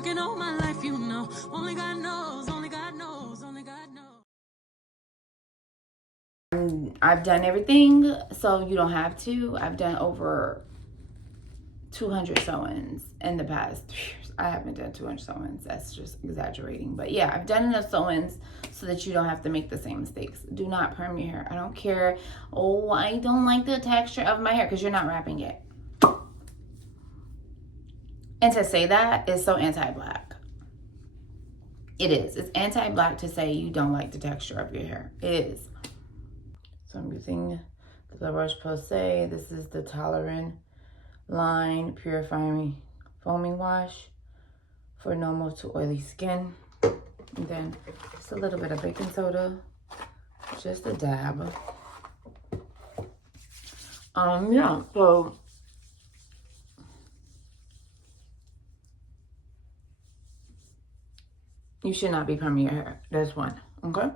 working all my life, you know. Only God knows, only God knows, only God knows. I've done everything, so you don't have to. I've done over 200 sew-ins in the past 3 years. I haven't done 200 sew-ins. That's just exaggerating. But yeah, I've done enough sew-ins so that you don't have to make the same mistakes. Do not perm your hair. I don't care. Oh, I don't like the texture of my hair, because you're not wrapping it. And to say that is so anti-black. It is. It's anti-black to say you don't like the texture of your hair. It is. So I'm using the La Roche-Posay. This is the Tolerant Line Purifying Foaming Wash for normal to oily skin. And then just a little bit of baking soda. Just a dab. Yeah, so you should not be perming your hair. That's one, okay?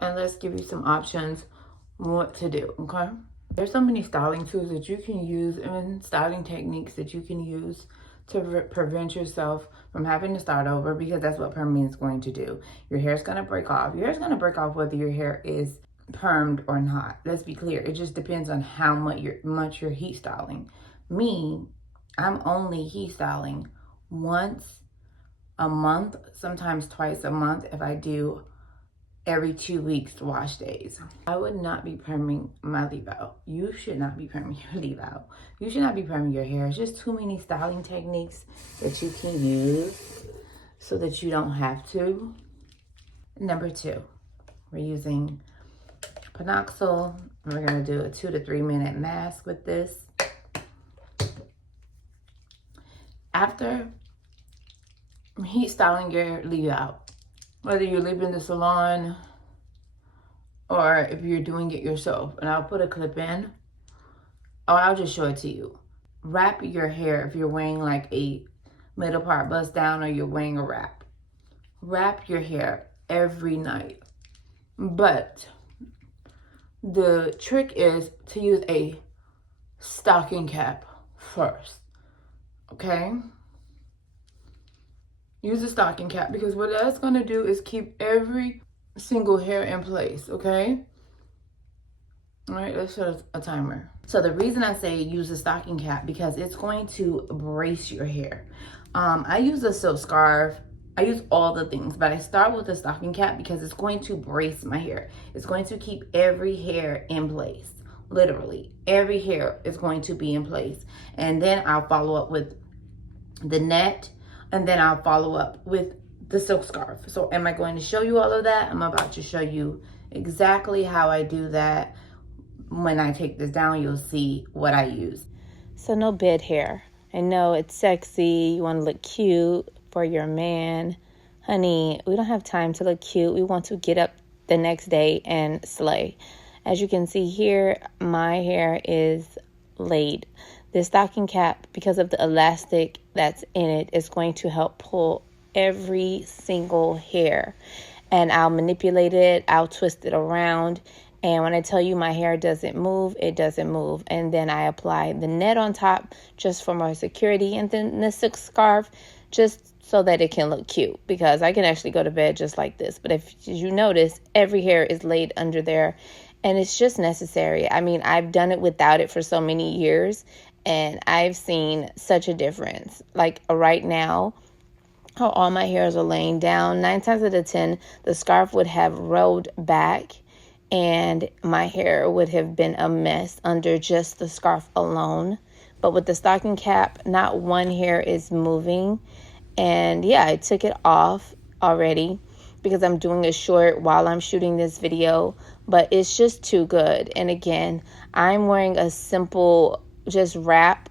And let's give you some options what to do, okay? There's so many styling tools that you can use and styling techniques that you can use to prevent yourself from having to start over, because that's what perming is going to do. Your hair's gonna break off. Your hair's gonna break off whether your hair is permed or not. Let's be clear. It just depends on how much you're heat styling. Me, I'm only heat styling once a month, sometimes twice a month if I do every 2 weeks wash days. I would not be perming my leave out. You should not be perming your leave out. You should not be perming your hair. It's just too many styling techniques that you can use so that you don't have to. Number 2, we're using Panoxyl. We're gonna do a 2 to 3 minute mask with this. After heat styling your leave out, whether you're leaving the salon or if you're doing it yourself, and I'll put a clip in, or I'll just show it to you. Wrap your hair if you're wearing like a middle part bust down or you're wearing a wrap. Wrap your hair every night. But the trick is to use a stocking cap first, okay? Use a stocking cap, because what that's going to do is keep every single hair in place, okay? All right, let's set a timer. So the reason I say use a stocking cap, because it's going to brace your hair. I use a silk scarf. I use all the things, but I start with a stocking cap because it's going to brace my hair. It's going to keep every hair in place. Literally, every hair is going to be in place. And then I'll follow up with the net, and then I'll follow up with the silk scarf. So am I going to show you all of that? I'm about to show you exactly how I do that. When I take this down, you'll see what I use. So no bed hair. I know it's sexy. You want to look cute for your man. Honey, we don't have time to look cute. We want to get up the next day and slay. As you can see here, my hair is laid. The stocking cap, because of the elastic that's in it, is going to help pull every single hair. And I'll manipulate it. I'll twist it around. And when I tell you my hair doesn't move, it doesn't move. And then I apply the net on top just for more security. And then the silk scarf just so that it can look cute. Because I can actually go to bed just like this. But if you notice, every hair is laid under there. And it's just necessary. I mean, I've done it without it for so many years. And I've seen such a difference. Like right now, how all my hairs are laying down. 9 times out of 10, the scarf would have rolled back and my hair would have been a mess under just the scarf alone. But with the stocking cap, not one hair is moving. And yeah, I took it off already because I'm doing a short while I'm shooting this video. But it's just too good. And again, I'm wearing a simple just wrap,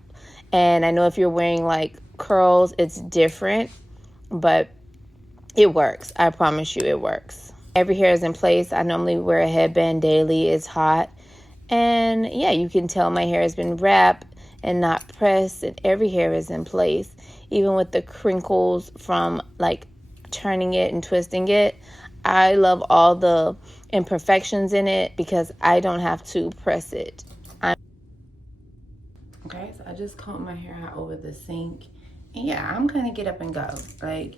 and I know if you're wearing like curls, it's different, but it works. I promise you it works. Every hair is in place. I normally wear a headband daily. It's hot, and yeah, you can tell my hair has been wrapped and not pressed, and every hair is in place, even with the crinkles from like turning it and twisting it. I love all the imperfections in it because I don't have to press it. Okay, so I just combed my hair out over the sink, And yeah, I'm gonna get up and go. Like,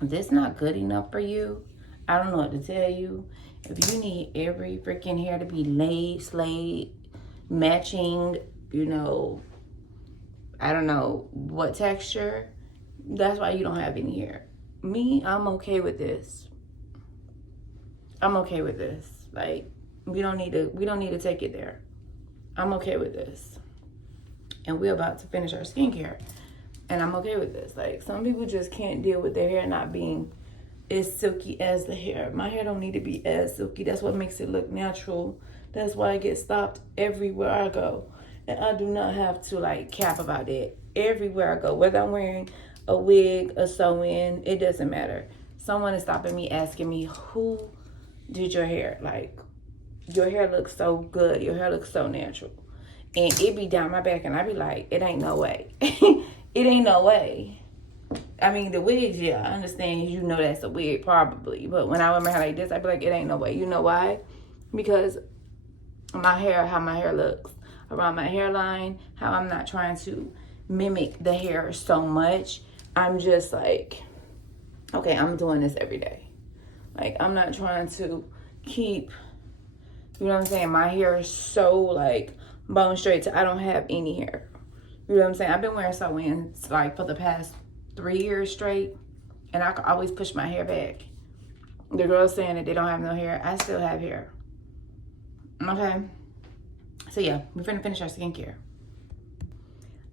if this not good enough for you, I don't know what to tell you. If you need every freaking hair to be laid, slayed, matching, you know, I don't know what texture, that's why you don't have any hair. Me, I'm okay with this. I'm okay with this. Like, we don't need to take it there. I'm okay with this. And we're about to finish our skincare. And I'm okay with this. Like, some people just can't deal with their hair not being as silky as the hair. My hair don't need to be as silky. That's what makes it look natural. That's why I get stopped everywhere I go. And I do not have to, like, cap about it. Everywhere I go, whether I'm wearing a wig, a sew-in, it doesn't matter. Someone is stopping me, asking me, who did your hair? Like, your hair looks so good. Your hair looks so natural. And it be down my back, and I be like, it ain't no way. It ain't no way. I mean, the wigs, yeah, I understand. You know that's a wig, probably. But when I wear my hair like this, I be like, it ain't no way. You know why? Because my hair, how my hair looks around my hairline, how I'm not trying to mimic the hair so much. I'm just like, okay, I'm doing this every day. Like, I'm not trying to keep, you know what I'm saying, my hair is so, like, bone straight to I don't have any hair. You know what I'm saying? I've been wearing sew-ins, like, for the past 3 years straight, and I can always push my hair back. The girls saying that they don't have no hair, I still have hair. Okay? So, yeah, we're finna finish our skincare.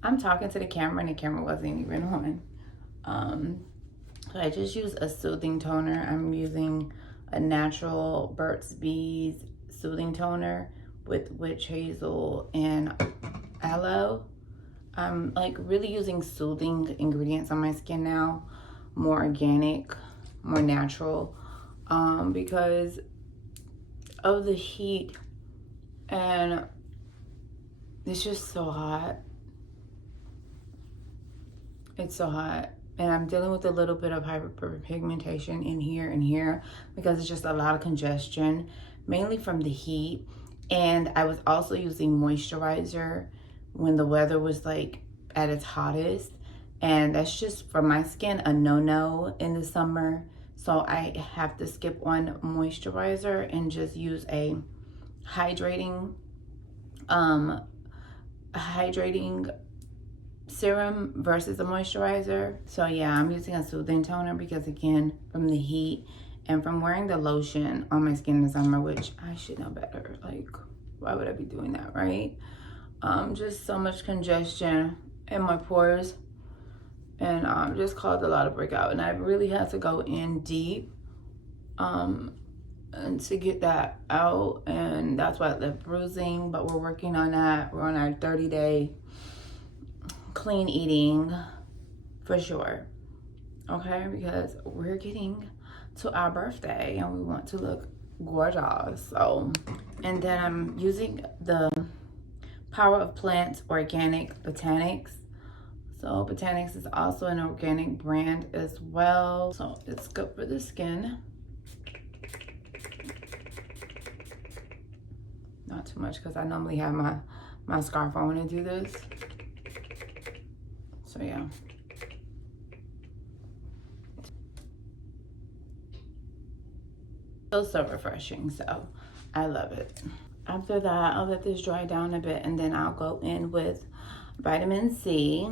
I'm talking to the camera, and the camera wasn't even on. So I just use a soothing toner. I'm using a natural Burt's Bees soothing toner with witch hazel and aloe. I'm like really using soothing ingredients on my skin now, more organic, more natural, because of the heat, and it's just so hot. It's so hot. And I'm dealing with a little bit of hyperpigmentation in here and here because it's just a lot of congestion, mainly from the heat. And I was also using moisturizer when the weather was like at its hottest. And that's just, for my skin, a no-no in the summer. So I have to skip on moisturizer and just use a hydrating serum versus a moisturizer. So yeah, I'm using a soothing toner because, again, from the heat and from wearing the lotion on my skin in the summer, which I should know better. Like, why would I be doing that, right? Just so much congestion in my pores, and just caused a lot of breakout, and I really had to go in deep and to get that out, and that's why I left bruising. But we're working on that. We're on our 30-day clean eating for sure, okay? Because we're getting to our birthday and we want to look gorgeous. So, and then I'm using the Power of Plants Organic Botanics. So Botanics is also an organic brand as well, so it's good for the skin. Not too much because I normally have my scarf on when I do this. So yeah. Feels so refreshing, so I love it. After that, I'll let this dry down a bit, and then I'll go in with vitamin C.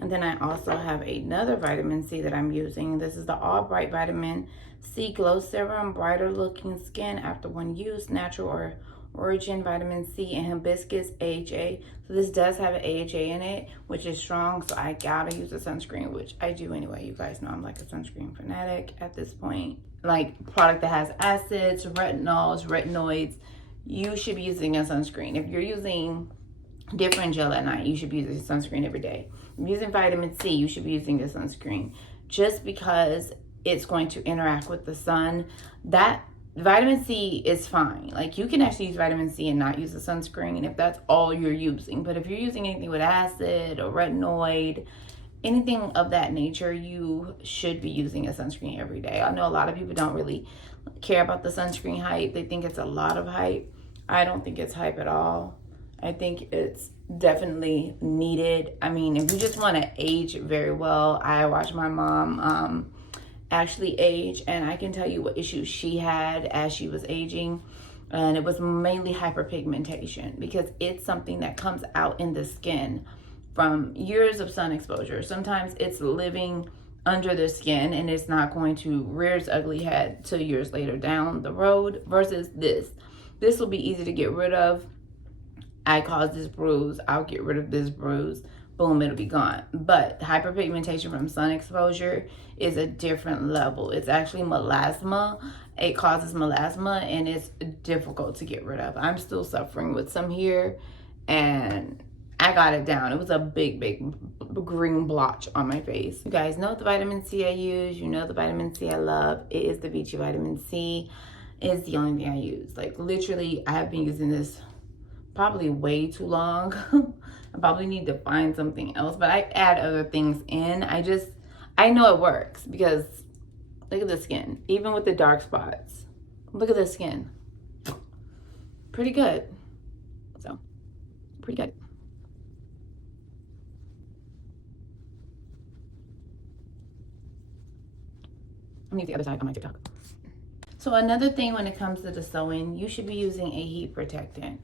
And then I also have another vitamin C that I'm using. This is the All Bright Vitamin C Glow Serum, brighter looking skin after one use, natural origin vitamin C and hibiscus AHA. So this does have an AHA in it, which is strong, so I gotta use a sunscreen, which I do anyway. You guys know I'm like a sunscreen fanatic at this point. Like, product that has acids, retinols, retinoids, you should be using a sunscreen. If you're using different gel at night, you should be using sunscreen every day. If you're using vitamin C, you should be using a sunscreen, just because it's going to interact with the sun. That vitamin C is fine. Like, you can actually use vitamin C and not use a sunscreen if that's all you're using. But if you're using anything with acid or retinoid, anything of that nature, you should be using a sunscreen every day. I know a lot of people don't really care about the sunscreen hype. They think it's a lot of hype. I don't think it's hype at all. I think it's definitely needed. I mean, if you just want to age very well, I watched my mom actually age, and I can tell you what issues she had as she was aging. And it was mainly hyperpigmentation, because it's something that comes out in the skin from years of sun exposure. Sometimes it's living under the skin and it's not going to rear its ugly head till years later down the road, versus this. This will be easy to get rid of. I caused this bruise, I'll get rid of this bruise, boom, it'll be gone. But hyperpigmentation from sun exposure is a different level. It's actually melasma. It causes melasma, and it's difficult to get rid of. I'm still suffering with some here, and I got it down. It was a big green blotch on my face. You guys know the vitamin C I use. You know the vitamin C I love. It is the Vichy vitamin C. It's the only thing I use. Like, literally, I have been using this probably way too long. I probably need to find something else, but I add other things in. I know it works, because look at the skin. Even with the dark spots, look at the skin. Pretty good. So, pretty good. I'm gonna use the other side on my TikTok. So another thing when it comes to the sewing, you should be using a heat protectant.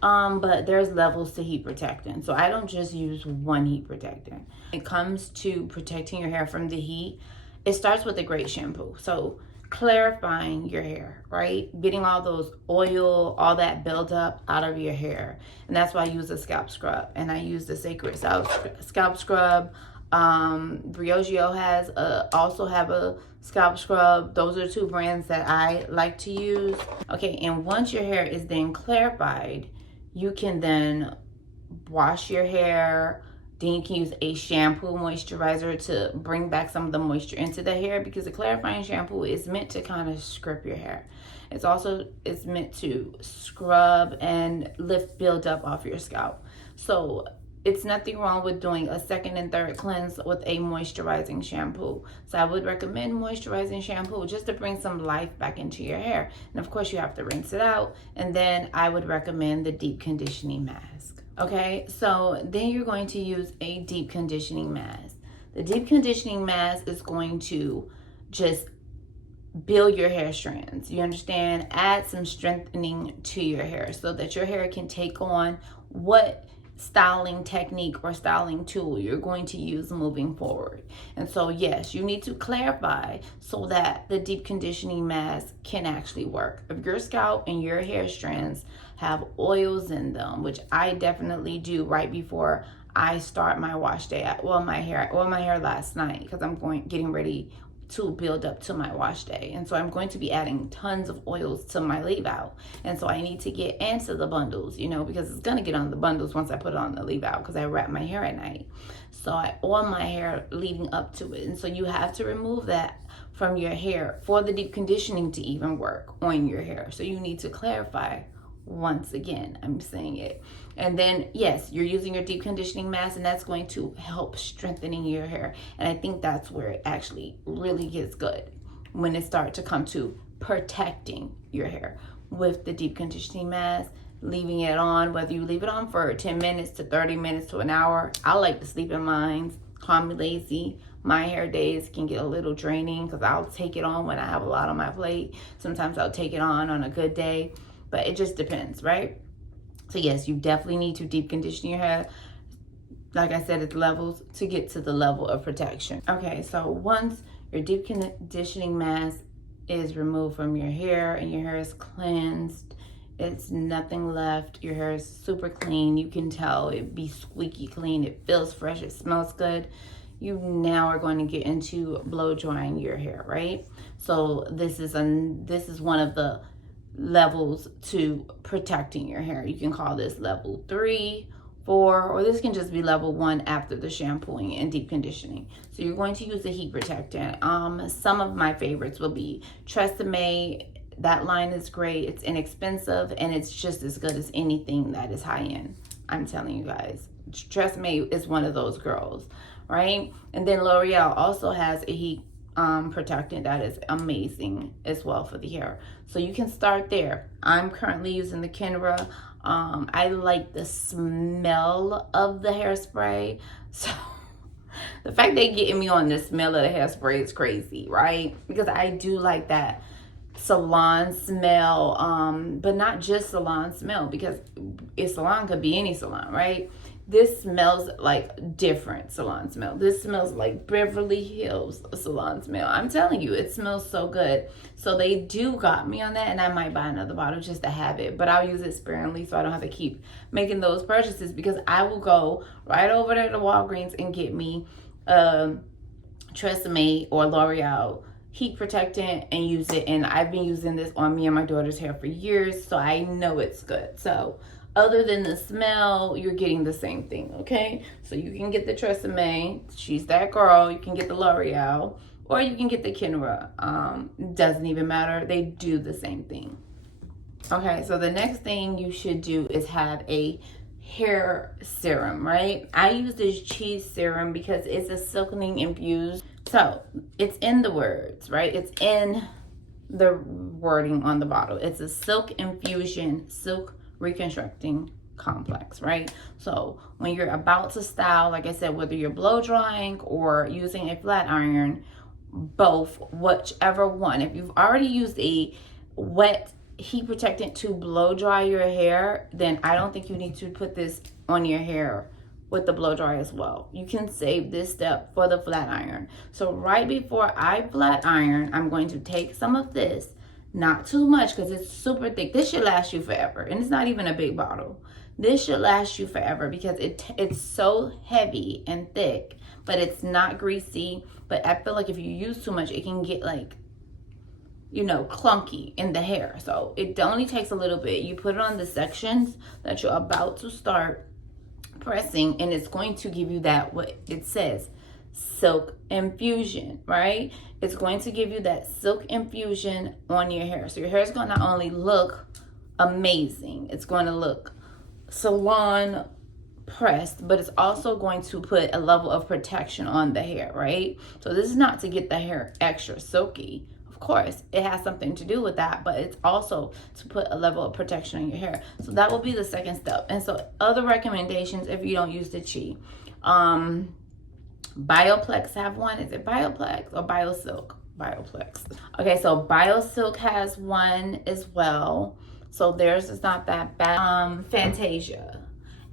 But there's levels to heat protectant. So I don't just use one heat protectant. When it comes to protecting your hair from the heat, it starts with a great shampoo. So clarifying your hair, right? Getting all those oil, all that buildup out of your hair. And that's why I use a scalp scrub. And I use the Sacred scalp scrub. Briogeo has also have a scalp scrub. Those are two brands that I like to use. Okay, and once your hair is then clarified, you can then wash your hair. Then you can use a shampoo moisturizer to bring back some of the moisture into the hair, because the clarifying shampoo is meant to kind of scrub your hair. It's meant to scrub and lift buildup off your scalp. So it's nothing wrong with doing a second and third cleanse with a moisturizing shampoo. So I would recommend moisturizing shampoo just to bring some life back into your hair. And of course you have to rinse it out. And then I would recommend the deep conditioning mask. Okay, so then you're going to use a deep conditioning mask. The deep conditioning mask is going to just build your hair strands. You understand? Add some strengthening to your hair so that your hair can take on what styling technique or styling tool you're going to use moving forward. And so yes, you need to clarify so that the deep conditioning mask can actually work. If your scalp and your hair strands have oils in them, which I definitely do right before I start my wash day, my hair last night, because I'm getting ready to build up to my wash day. And so I'm going to be adding tons of oils to my leave out. And so I need to get into the bundles, because it's going to get on the bundles once I put it on the leave out, because I wrap my hair at night. So I oil my hair leading up to it. And so you have to remove that from your hair for the deep conditioning to even work on your hair. So you need to clarify. Once again, I'm saying it. And then yes, you're using your deep conditioning mask, and that's going to help strengthening your hair. And I think that's where it actually really gets good, when it starts to come to protecting your hair with the deep conditioning mask, leaving it on, whether you leave it on for 10 minutes to 30 minutes to an hour. I like to sleep in mine, call me lazy. My hair days can get a little draining because I'll take it on when I have a lot on my plate. Sometimes I'll take it on a good day. But it just depends, right? So yes, you definitely need to deep condition your hair. Like I said, it's levels to get to the level of protection. Okay, so once your deep conditioning mask is removed from your hair and your hair is cleansed, it's nothing left. Your hair is super clean. You can tell it be squeaky clean. It feels fresh. It smells good. You now are going to get into blow drying your hair, right? So this is one of the levels to protecting your hair. You can call this level 3, 4, or this can just be level 1 after the shampooing and deep conditioning. So you're going to use a heat protectant. Some of my favorites will be Tresemme. That line is great. It's inexpensive, and it's just as good as anything that is high end. I'm telling you guys, Tresemme is one of those girls, right? And then L'Oreal also has a heat protectant that is amazing as well for the hair. So you can start there. I'm currently using the Kenra I like the smell of the hairspray. So the fact they getting me on the smell of the hairspray is crazy, right? Because I do like that salon smell, but not just salon smell, because a salon could be any salon, right? This smells like different salon smell. This smells like Beverly Hills salon smell. I'm telling you, it smells so good. So they do got me on that, and I might buy another bottle just to have it, but I'll use it sparingly so I don't have to keep making those purchases, because I will go right over there to Walgreens and get me Tresemme or L'Oreal heat protectant and use it. And I've been using this on me and my daughter's hair for years, so I know it's good. So other than the smell, you're getting the same thing, okay? So you can get the Tresemme, she's that girl. You can get the L'Oreal, or you can get the Kenra. Doesn't even matter, they do the same thing. Okay, so the next thing you should do is have a hair serum, right? I use this cheese serum because it's a silkening infused. So it's in the words, right? It's in the wording on the bottle. It's a silk infusion, silk reconstructing complex, right? So when you're about to style, like I said, whether you're blow drying or using a flat iron, both, whichever one. If you've already used a wet heat protectant to blow dry your hair, then I don't think you need to put this on your hair with the blow dry as well. You can save this step for the flat iron. So right before I flat iron, I'm going to take some of this, not too much because it's super thick. This should last you forever, and it's not even a big bottle. This should last you forever because it's so heavy and thick, but it's not greasy. But I feel like if you use too much, it can get like, you know, clunky in the hair. So it only takes a little bit. You put it on the sections that you're about to start pressing, and it's going to give you that, what it says, silk infusion, right? It's going to give you that silk infusion on your hair. So your hair is going to not only look amazing, it's going to look salon pressed, but it's also going to put a level of protection on the hair, right? So this is not to get the hair extra silky. Of course, it has something to do with that, but it's also to put a level of protection on your hair. So that will be the second step. And so other recommendations, if you don't use the Chi, Bioplex have one. Is it Bioplex or Biosilk? Bioplex. Okay, so Biosilk has one as well. So theirs is not that bad. Fantasia.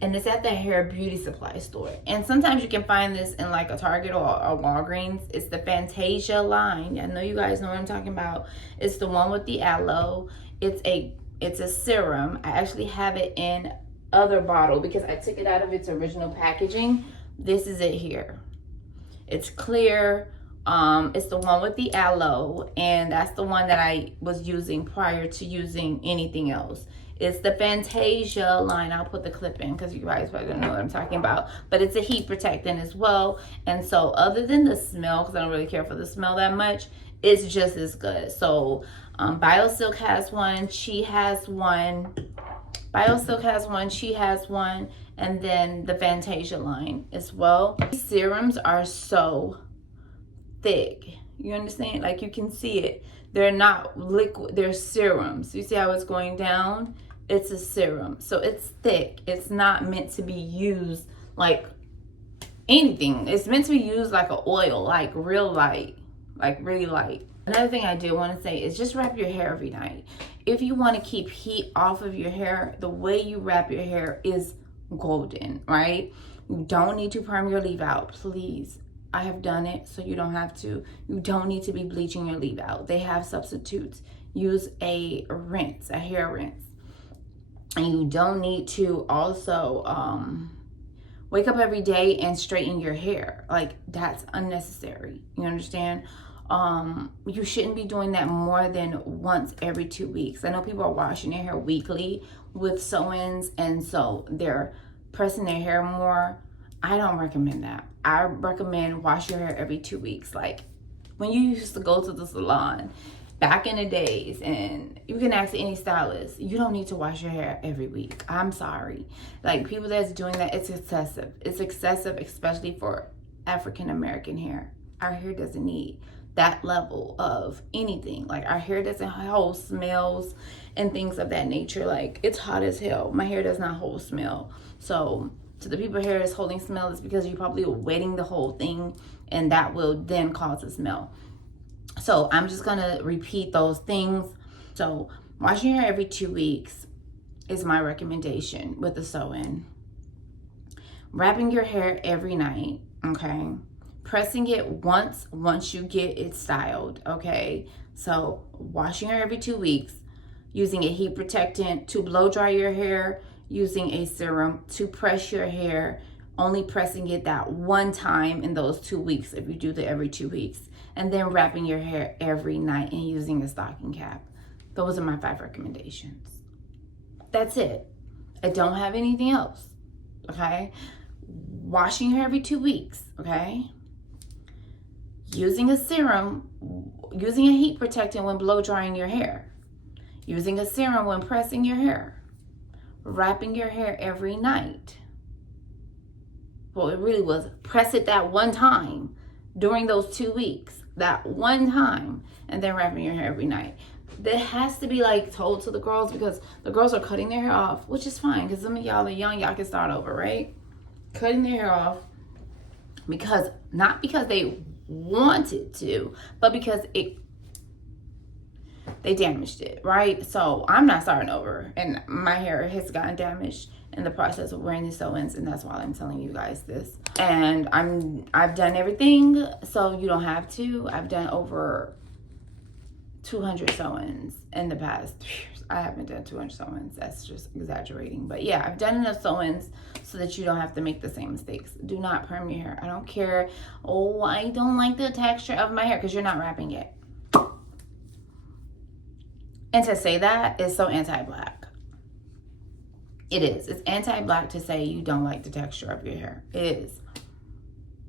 And it's at the hair beauty supply store. And sometimes you can find this in like a Target or a Walgreens. It's the Fantasia line. I know you guys know what I'm talking about. It's the one with the aloe. It's a serum. I actually have it in other bottle because I took it out of its original packaging. This is it here. It's clear. It's the one with the aloe, and that's the one that I was using prior to using anything else. It's the Fantasia line. I'll put the clip in because you guys probably don't know what I'm talking about. But it's a heat protectant as well. And so other than the smell, because I don't really care for the smell that much, it's just as good. So Biosilk has one. Chi has one. Biosilk has one. Chi has one. And then the Fantasia line as well. These serums are so thick. You understand? Like you can see it. They're not liquid. They're serums. You see how it's going down? It's a serum. So it's thick. It's not meant to be used like anything. It's meant to be used like an oil, like real light, like really light. Another thing I do want to say is just wrap your hair every night. If you want to keep heat off of your hair, the way you wrap your hair is golden, right? You don't need to perm your leave out, please. I have done it, so you don't have to. You don't need to be bleaching your leave out. They have substitutes. Use a rinse, a hair rinse. And you don't need to also wake up every day and straighten your hair. Like, that's unnecessary. You understand? You shouldn't be doing that more than once every 2 weeks. I know people are washing their hair weekly with sew-ins, and so they're pressing their hair more. I don't recommend that. I recommend wash your hair every 2 weeks. Like when you used to go to the salon back in the days, and you can ask any stylist, you don't need to wash your hair every week. I'm sorry. Like people that's doing that, it's excessive. It's excessive, especially for African American hair. Our hair doesn't need that level of anything. Like, our hair doesn't hold smells and things of that nature. Like, it's hot as hell. My hair does not hold smell. So to the people hair is holding smell, is because you probably are wetting the whole thing, and that will then cause a smell. So I'm just gonna repeat those things. So washing your hair every 2 weeks is my recommendation with the sew-in. Wrapping your hair every night, okay? Pressing it once you get it styled, okay? So washing your hair every 2 weeks, using a heat protectant to blow dry your hair, using a serum to press your hair, only pressing it that one time in those 2 weeks if you do the every 2 weeks, and then wrapping your hair every night and using a stocking cap. Those are my 5 recommendations. That's it. I don't have anything else, okay? Washing your hair every 2 weeks, okay? Using a serum, using a heat protectant when blow drying your hair, using a serum when pressing your hair, wrapping your hair every night. Well, it really was press it that one time during those 2 weeks, that one time, and then wrapping your hair every night. That has to be like told to the girls, because the girls are cutting their hair off, which is fine, because some of y'all are young, y'all can start over, right? Cutting their hair off because, not because they wanted to, but because they damaged it, right? So I'm not starting over, and my hair has gotten damaged in the process of wearing these sew-ins, and that's why I'm telling you guys this. And I've done everything, so you don't have to. I've done over 200 sew-ins in the past years. I haven't done 200 sew-ins. That's just exaggerating. But yeah, I've done enough sew-ins so that you don't have to make the same mistakes. Do not perm your hair. I don't care. Oh, I don't like the texture of my hair, because you're not wrapping it. And to say that is so anti-black. It is. It's anti-black to say you don't like the texture of your hair. It is.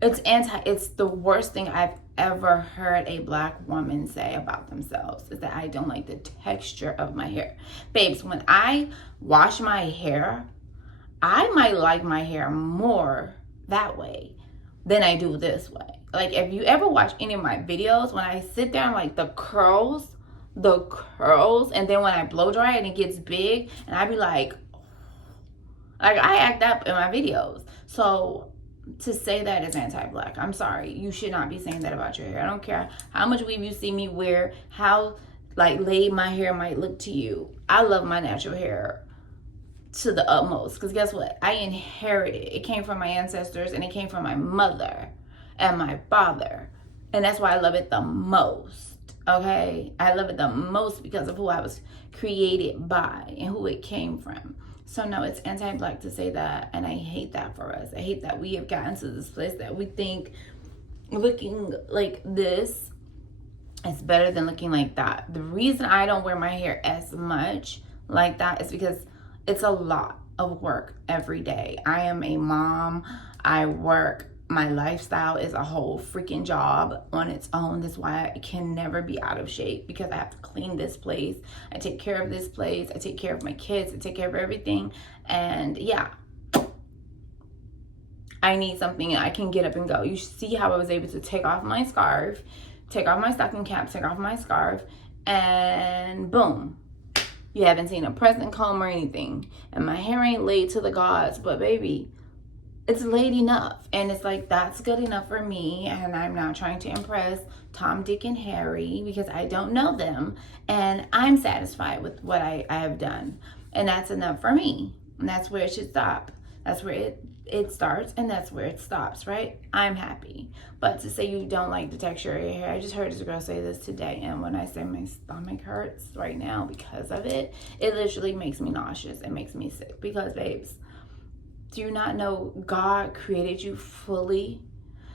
It's the worst thing I've ever heard a black woman say about themselves, is that I don't like the texture of my hair. Babes, when I wash my hair, I might like my hair more that way than I do this way. Like, if you ever watch any of my videos, when I sit down, like the curls, and then when I blow dry it and it gets big, and I be like I act up in my videos. So to say that is anti-black. I'm sorry. You should not be saying that about your hair. I don't care how much weave you see me wear, how like laid my hair might look to you. I love my natural hair to the utmost, because guess what? I inherited it. It came from my ancestors, and it came from my mother and my father, and that's why I love it the most. Okay, I love it the most because of who I was created by and who it came from. So no, it's anti-black to say that, and I hate that for us. I hate that we have gotten to this place that we think looking like this is better than looking like that. The reason I don't wear my hair as much like that is because it's a lot of work every day. I am a mom. I work. My lifestyle is a whole freaking job on its own. That's why I can never be out of shape, because I have to clean this place. I take care of this place. I take care of my kids. I take care of everything. And yeah, I need something I can get up and go. You see how I was able to take off my scarf, take off my stocking cap, take off my scarf, and boom. You haven't seen a present comb or anything. And my hair ain't laid to the gods, but baby, it's laid enough. And it's like, that's good enough for me. And I'm not trying to impress Tom, Dick, and Harry, because I don't know them. And I'm satisfied with what I have done. And that's enough for me. And that's where it should stop. That's where it starts, and that's where it stops, right? I'm happy. But to say you don't like the texture of your hair, I just heard this girl say this today. And when I say my stomach hurts right now because of it, it literally makes me nauseous. It makes me sick. Because, babes, do you not know God created you fully?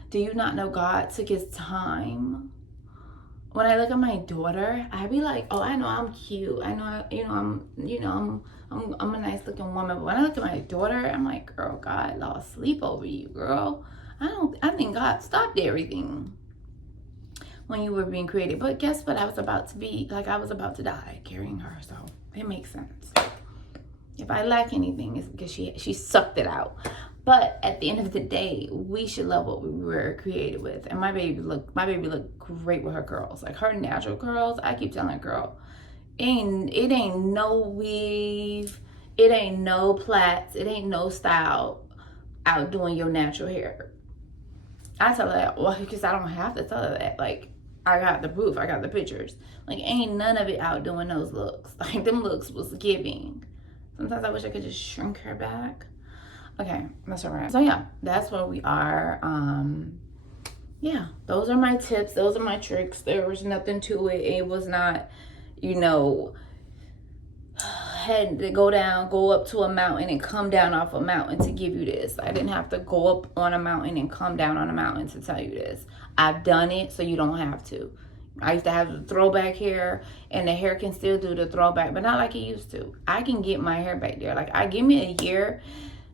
Do you not know God took his time? When I look at my daughter, I be like, oh, I know I'm cute. I know, I'm a nice looking woman. But when I look at my daughter, I'm like, girl, God lost sleep over you, girl. I think God stopped everything when you were being created. But guess what? I was about to die carrying her. So it makes sense. If I lack anything, it's because she sucked it out. But at the end of the day, we should love what we were created with. And my baby looked great with her curls. Like her natural curls, I keep telling her, girl, it ain't no weave, it ain't no plaits, it ain't no style outdoing your natural hair. I tell her that, well, because I don't have to tell her that. Like, I got the proof, I got the pictures. Like, ain't none of it outdoing those looks. Like, them looks was giving. Sometimes I wish I could just shrink her back. Okay, that's all right. So yeah, that's where we are. Yeah, those are my tips. Those are my tricks. There was nothing to it. It was not, you know, had to go up to a mountain and come down off a mountain to give you this. I didn't have to go up on a mountain and come down on a mountain to tell you this. I've done it, so you don't have to. I used to have the throwback hair, and the hair can still do the throwback, but not like it used to. I can get my hair back there. Like, give me a year.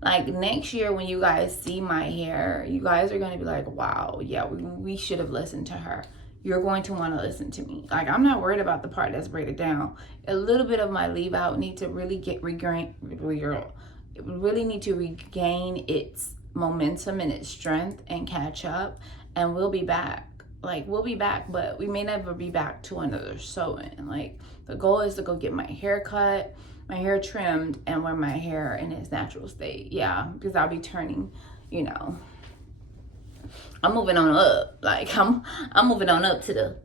Like, next year when you guys see my hair, you guys are going to be like, wow, yeah, we should have listened to her. You're going to want to listen to me. Like, I'm not worried about the part that's braided down. A little bit of my leave out need to really regain its momentum and its strength and catch up, and we'll be back. Like, we'll be back, but we may never be back to another sewing. Like, the goal is to go get my hair cut, my hair trimmed, and wear my hair in its natural state. Yeah, because I'll be turning, you know, I'm moving on up. Like, I'm moving on up to the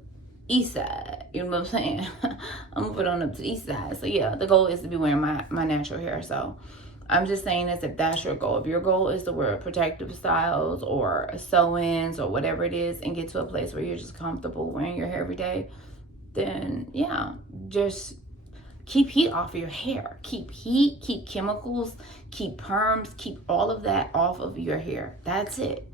east side. You know what I'm saying? I'm moving on up to the east side. So yeah, the goal is to be wearing my natural hair. So I'm just saying this, if that's your goal. If your goal is to wear protective styles or sew-ins or whatever it is and get to a place where you're just comfortable wearing your hair every day, then yeah, just keep heat off of your hair. Keep heat, keep chemicals, keep perms, keep all of that off of your hair. That's it.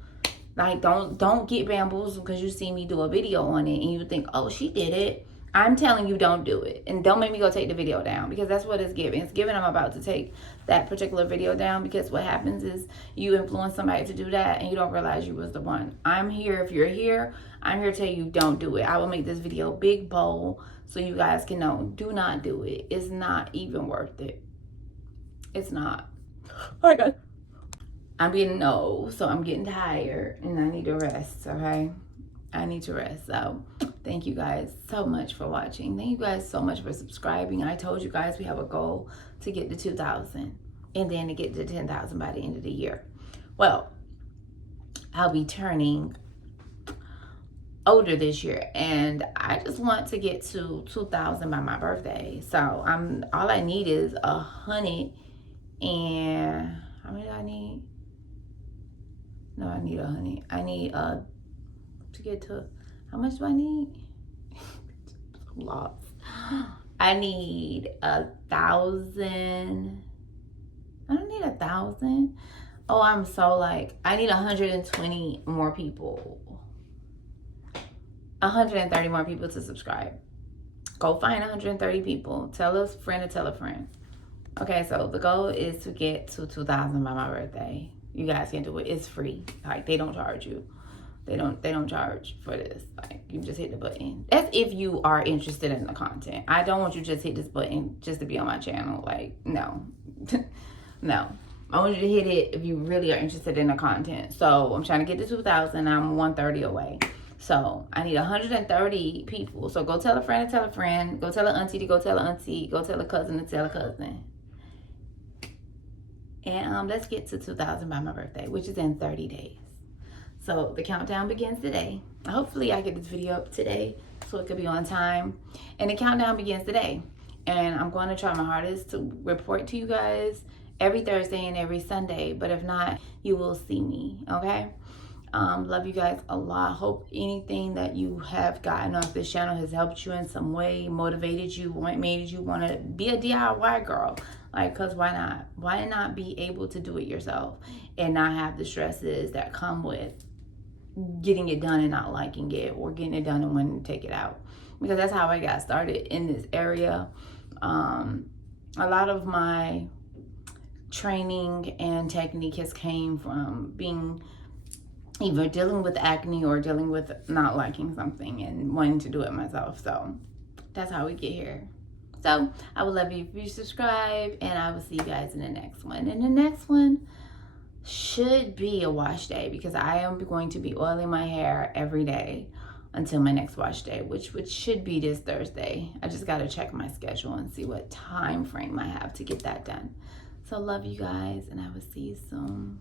Like, don't get bamboozled because you see me do a video on it and you think, oh, she did it. I'm telling you, don't do it. And don't make me go take the video down, because that's what it's giving. It's giving I'm about to take that particular video down, because what happens is you influence somebody to do that and you don't realize you was the one. I'm here. If you're here, I'm here to tell you, don't do it. I will make this video big, bold, so you guys can know, do not do it. It's not even worth it. It's not. Oh my God. I'm getting old, so I'm getting tired and I need to rest, okay? I need to rest. So thank you guys so much for watching. Thank you guys so much for subscribing. I told you guys we have a goal to get to 2,000 and then to get to 10,000 by the end of the year. Well, I'll be turning older this year, and I just want to get to 2,000 by my birthday. So all I need is 100 and how many do I need? No, I need 100. I need to get to, how much do I need? Lots. I need 1,000. I don't need 1,000. Oh, I'm so like, I need 120 more people. 130 more people to subscribe. Go find 130 people. Tell a friend to tell a friend. Okay, so the goal is to get to 2,000 by my birthday. You guys can do it. It's free. Like, they don't charge you. They don't charge for this. Like, you just hit the button. That's if you are interested in the content. I don't want you to just hit this button just to be on my channel. Like, no. No. I want you to hit it if you really are interested in the content. So I'm trying to get to 2,000. I'm 130 away. So I need 130 people. So go tell a friend to tell a friend. Go tell an auntie to go tell an auntie. Go tell a cousin to tell a cousin. And let's get to 2,000 by my birthday, which is in 30 days. So the countdown begins today. Hopefully I get this video up today so it could be on time. And the countdown begins today. And I'm going to try my hardest to report to you guys every Thursday and every Sunday. But if not, you will see me, okay? Love you guys a lot. Hope anything that you have gotten off this channel has helped you in some way, motivated you, made you want to be a DIY girl. Like, because why not? Why not be able to do it yourself and not have the stresses that come with getting it done and not liking it, or getting it done and wanting to take it out? Because that's how I got started in this area. A lot of my training and technique has came from being either dealing with acne or dealing with not liking something and wanting to do it myself. So that's how we get here. So I would love you if you subscribe, and I will see you guys in the next one. In the next one, should be a wash day, because I am going to be oiling my hair every day until my next wash day, which should be this Thursday. I just got to check my schedule and see what time frame I have to get that done. So love you guys, and I will see you soon.